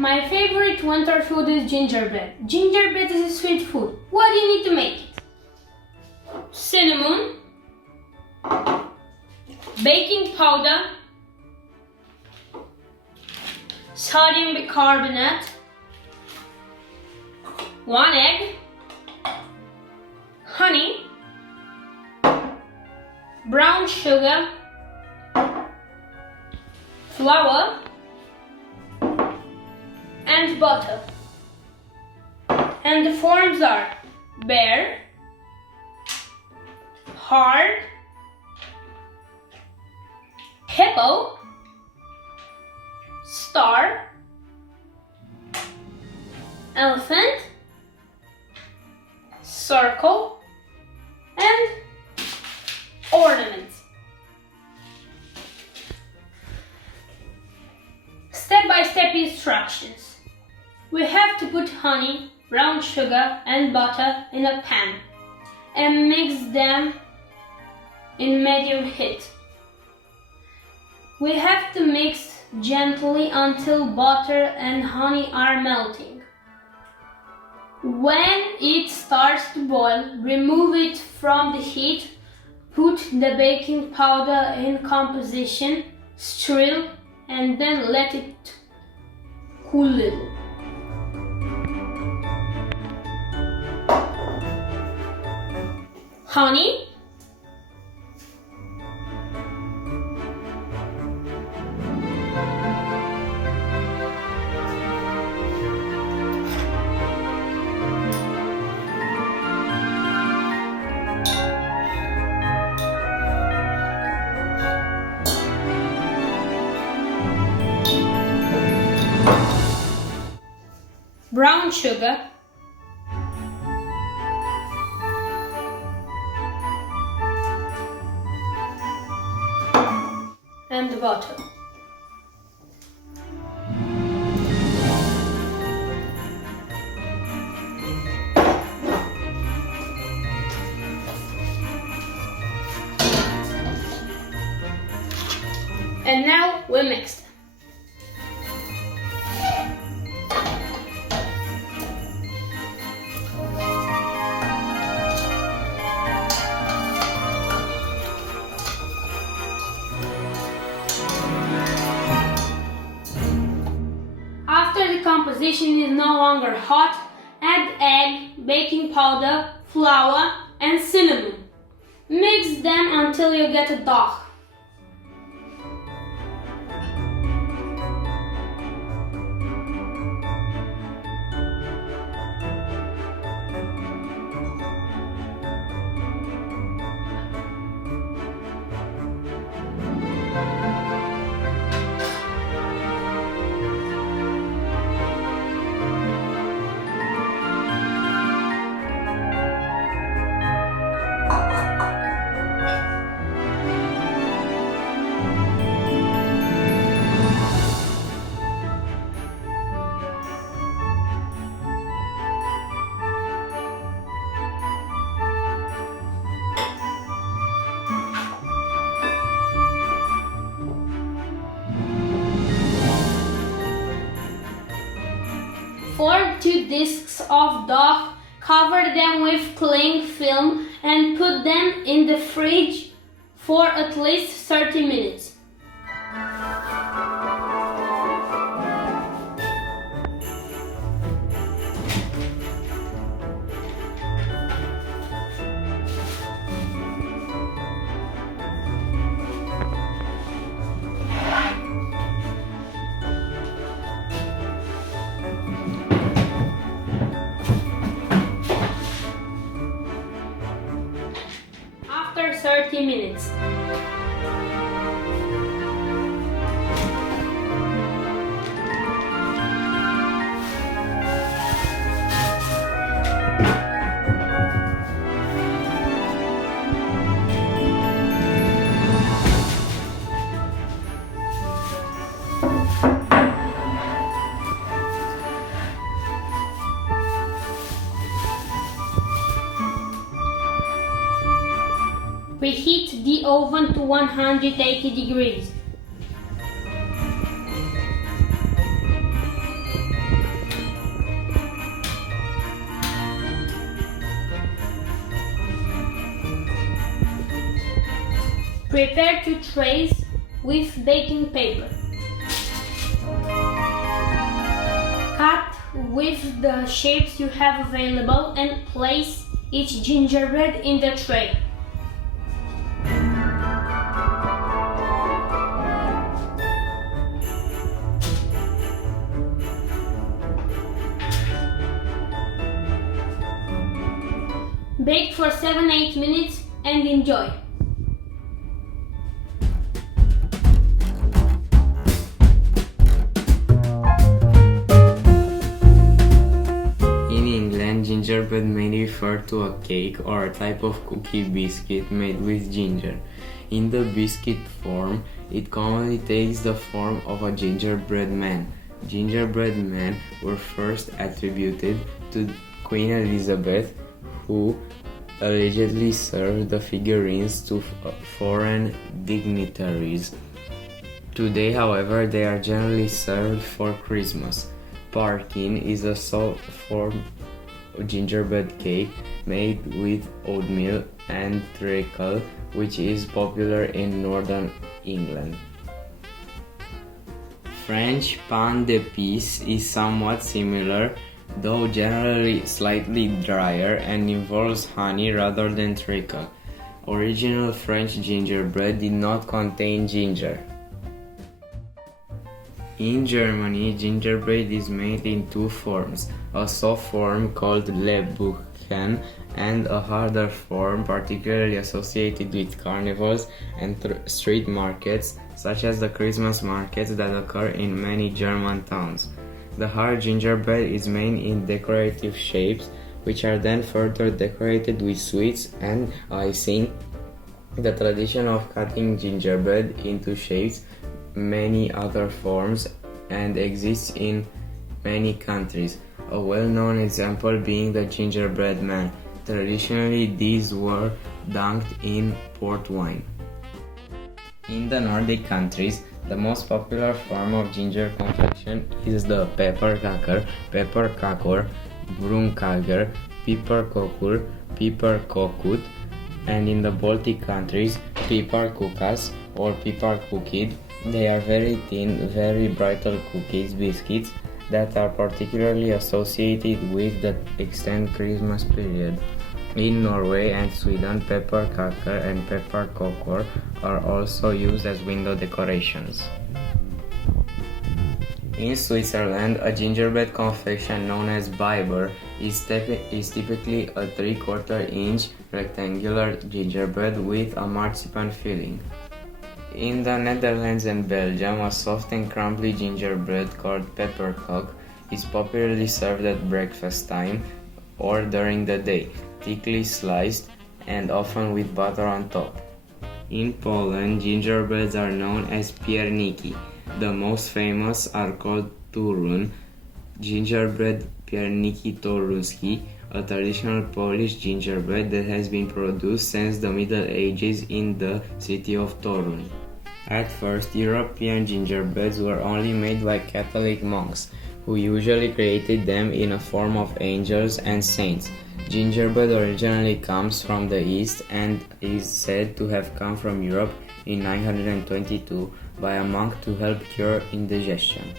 My favorite winter food is gingerbread. Gingerbread is a sweet food. What do you need to make it? Cinnamon, baking powder, sodium bicarbonate, 1 egg, honey, brown sugar, flour, and butter. And the forms are bear, heart, hippo, star, elephant, circle, and ornament. Step-by-step instructions. We have to put honey, brown sugar, and butter in a pan and mix them in medium heat. We have to mix gently until butter and honey are melting. When it starts to boil, remove it from the heat, put the baking powder in composition, stir, and then let it cool a little. Honey, brown sugar, and butter. And now we mix them. After the composition is no longer hot, add egg, baking powder, flour, and cinnamon. Mix them until you get a dough. Form 2 discs of dough, cover them with cling film and put them in the fridge for at least 30 minutes. After 30 minutes. Preheat the oven to 180 degrees. Prepare 2 trays with baking paper. Cut with the shapes you have available and place each gingerbread in the tray. Bake for 7-8 minutes and enjoy! In England, gingerbread may refer to a cake or a type of cookie biscuit made with ginger. In the biscuit form, it commonly takes the form of a gingerbread man. Gingerbread men were first attributed to Queen Elizabeth, who allegedly served the figurines to foreign dignitaries. Today, however, they are generally served for Christmas. Parkin is a soft form gingerbread cake made with oatmeal and treacle, which is popular in northern England. French pain d'épices is somewhat similar, though generally slightly drier and involves honey rather than treacle. Original French gingerbread did not contain ginger. In Germany, gingerbread is made in 2 forms, a soft form called Lebkuchen and a harder form particularly associated with carnivals and street markets, such as the Christmas markets that occur in many German towns. The hard gingerbread is made in decorative shapes, which are then further decorated with sweets and icing. The tradition of cutting gingerbread into shapes many other forms and exists in many countries, a well-known example being the gingerbread man. Traditionally, these were dunked in port wine. In the Nordic countries, the most popular form of ginger confection is the pepperkakor, pepperkakor, brunkager, piparkokul, piparkokut, and in the Baltic countries, piparkukas or piparkukid. They are very thin, very brittle cookies, biscuits that are particularly associated with the extended Christmas period. In Norway and Sweden, pepperkakor and pepparkakor are also used as window decorations. In Switzerland, a gingerbread confection known as Biber is typically a 3/4 inch rectangular gingerbread with a marzipan filling. In the Netherlands and Belgium, a soft and crumbly gingerbread called pepperkak is popularly served at breakfast time or during the day, thickly sliced and often with butter on top. In Poland, gingerbreads are known as pierniki. The most famous are called turun, gingerbread pierniki toruński, a traditional Polish gingerbread that has been produced since the Middle Ages in the city of Torun. At first, European gingerbreads were only made by Catholic monks, who usually created them in a form of angels and saints. Gingerbread originally comes from the East and is said to have come from Europe in 922 by a monk to help cure indigestion.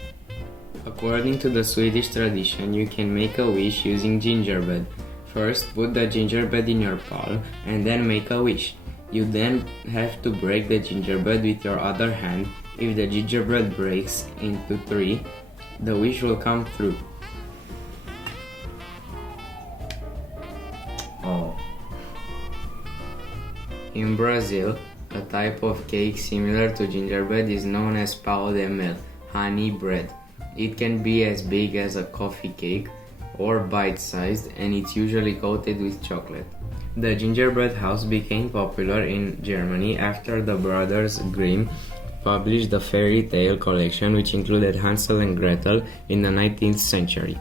According to the Swedish tradition, you can make a wish using gingerbread. First, put the gingerbread in your palm and then make a wish. You then have to break the gingerbread with your other hand. If the gingerbread breaks into 3, the wish will come through. In Brazil, a type of cake similar to gingerbread is known as pão de mel, honey bread. It can be as big as a coffee cake or bite-sized, and it's usually coated with chocolate. The gingerbread house became popular in Germany after the brothers Grimm published the fairy tale collection, which included Hansel and Gretel in the 19th century.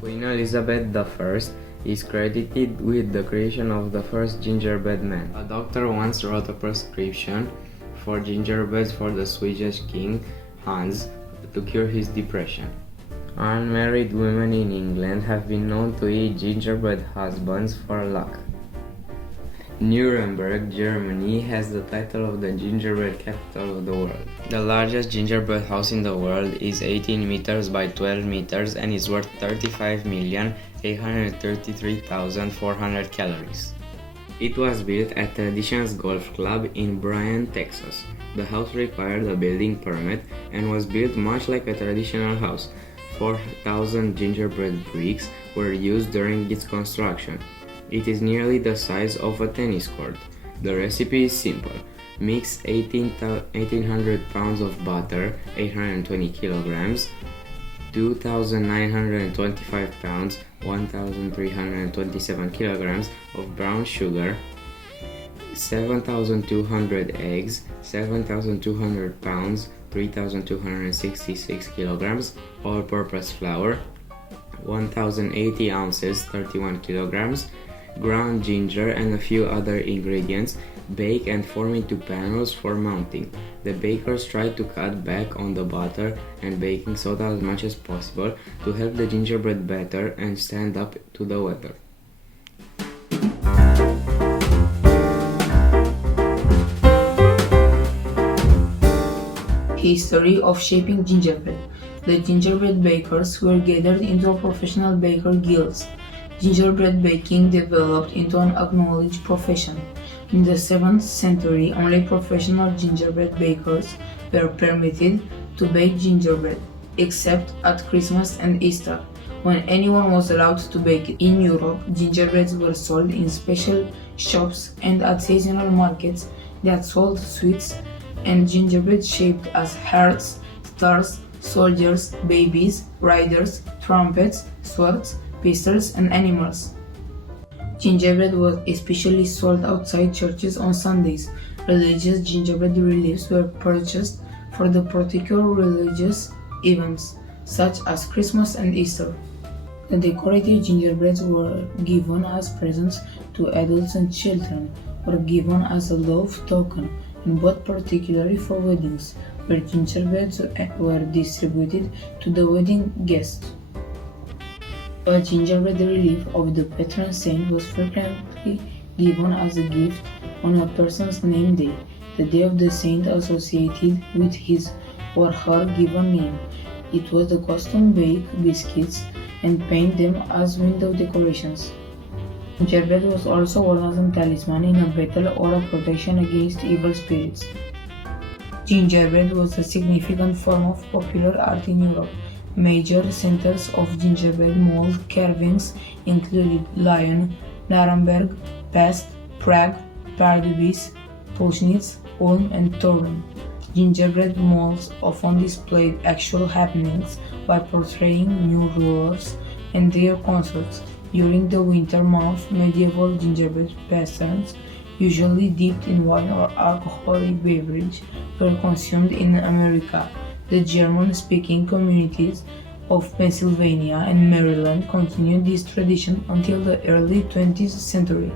Queen Elizabeth I is credited with the creation of the first gingerbread man. A doctor once wrote a prescription for gingerbreads for the Swedish king Hans to cure his depression. Unmarried women in England have been known to eat gingerbread husbands for luck. Nuremberg, Germany has the title of the gingerbread capital of the world. The largest gingerbread house in the world is 18 meters by 12 meters and is worth 35,833,400 calories. It was built at Traditions Golf Club in Bryan, Texas. The house required a building permit and was built much like a traditional house. 4,000 gingerbread bricks were used during its construction. It is nearly the size of a tennis court. The recipe is simple. Mix 1,800 pounds of butter, 820 kilograms, 2,925 pounds, 1,327 kilograms of brown sugar, 7,200 eggs, 7,200 pounds, 3,266 kilograms all-purpose flour, 1,080 ounces, 31 kilograms, ground ginger and a few other ingredients. Bake and form into panels for mounting. The bakers tried to cut back on the butter and baking soda as much as possible to help the gingerbread better and stand up to the weather. History of shaping gingerbread. The gingerbread bakers were gathered into professional baker guilds. Gingerbread baking developed into an acknowledged profession. In the 7th century, only professional gingerbread bakers were permitted to bake gingerbread, except at Christmas and Easter, when anyone was allowed to bake it. In Europe, gingerbreads were sold in special shops and at seasonal markets that sold sweets and gingerbread shaped as hearts, stars, soldiers, babies, riders, trumpets, swords, pistols, and animals. Gingerbread was especially sold outside churches on Sundays. Religious gingerbread reliefs were purchased for the particular religious events, such as Christmas and Easter. The decorative gingerbreads were given as presents to adults and children, or given as a love token, and bought particularly for weddings, where gingerbreads were distributed to the wedding guests. A gingerbread relief of the patron saint was frequently given as a gift on a person's name day, the day of the saint associated with his or her given name. It was the custom to bake biscuits and paint them as window decorations. Gingerbread was also worn as a talisman in a battle or a protection against evil spirits. Gingerbread was a significant form of popular art in Europe. Major centers of gingerbread mold carvings included Lyon, Nuremberg, Pest, Prague, Pardubice, Pulsnitz, Ulm, and Turin. Gingerbread molds often displayed actual happenings by portraying new rulers and their consorts. During the winter months, medieval gingerbread patterns, usually dipped in wine or alcoholic beverage, were consumed in America. The German-speaking communities of Pennsylvania and Maryland continued this tradition until the early 20th century.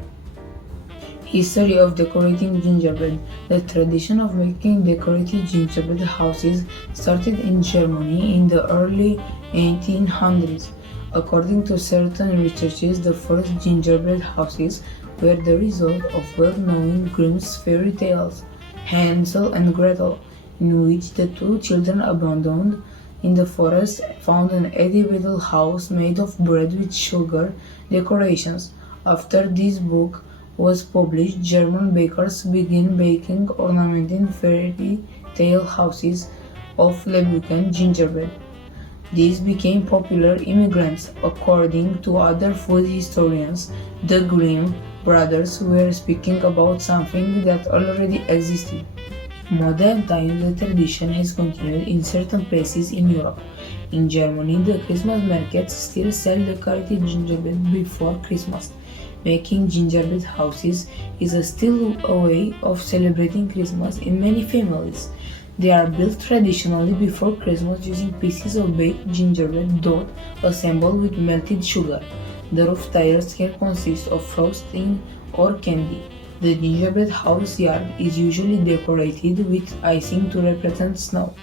History of decorating gingerbread. The tradition of making decorative gingerbread houses started in Germany in the early 1800s. According to certain researchers, the first gingerbread houses were the result of well-known Grimm's fairy tales, Hansel and Gretel, in which the two children abandoned in the forest found an edible house made of bread with sugar decorations. After this book was published, German bakers began baking ornamented fairy tale houses of Lebkuchen gingerbread. These became popular immigrants. According to other food historians, the Grimm brothers were speaking about something that already existed. Modern times, the tradition has continued in certain places in Europe. In Germany, the Christmas markets still sell decorative gingerbread before Christmas. Making gingerbread houses is still a way of celebrating Christmas in many families. They are built traditionally before Christmas using pieces of baked gingerbread dough assembled with melted sugar. The roof tiles can consist of frosting or candy. The gingerbread house yard is usually decorated with icing to represent snow.